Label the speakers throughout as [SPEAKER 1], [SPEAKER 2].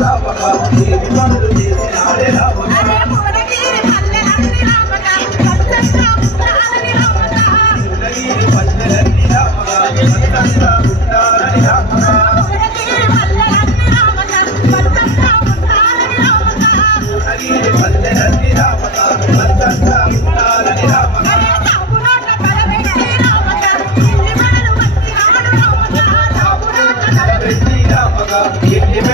[SPEAKER 1] రామ రామ దేవి పనులు చేసి నాడే రామ Give me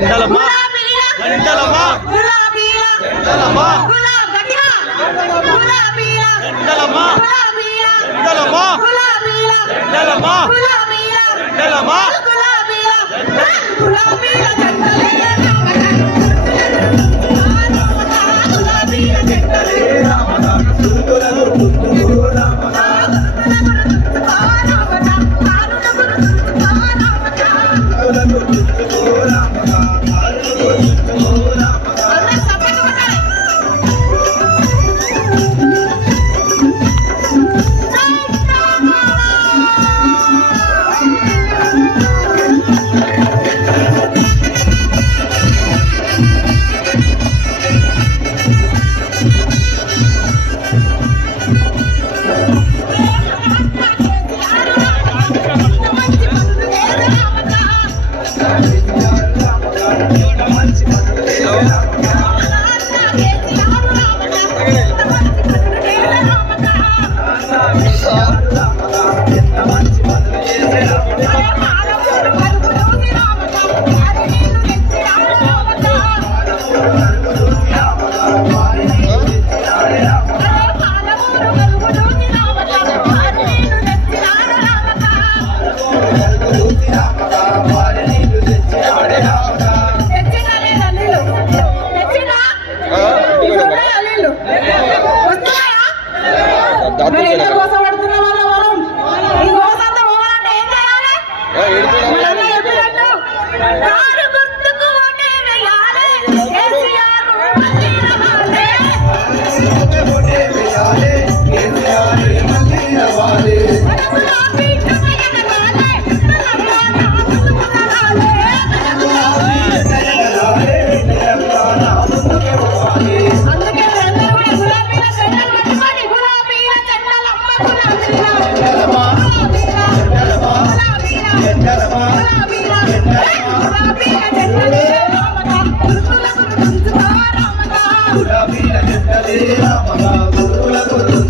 [SPEAKER 2] ఎండలమ్మా ఎండలమ్మా ఎండలమ్మా ఎండలమ్మా ఎండలమ్మా ఎండలమ్మా ఎండలమ్మా
[SPEAKER 1] ఎండలమ్మా ¡Vamos! గురుకుల గురు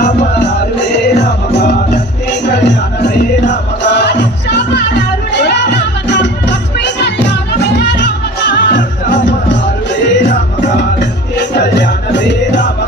[SPEAKER 1] రామ హరే రామ లక్ష్మీ కళ్యాణ హరే రామ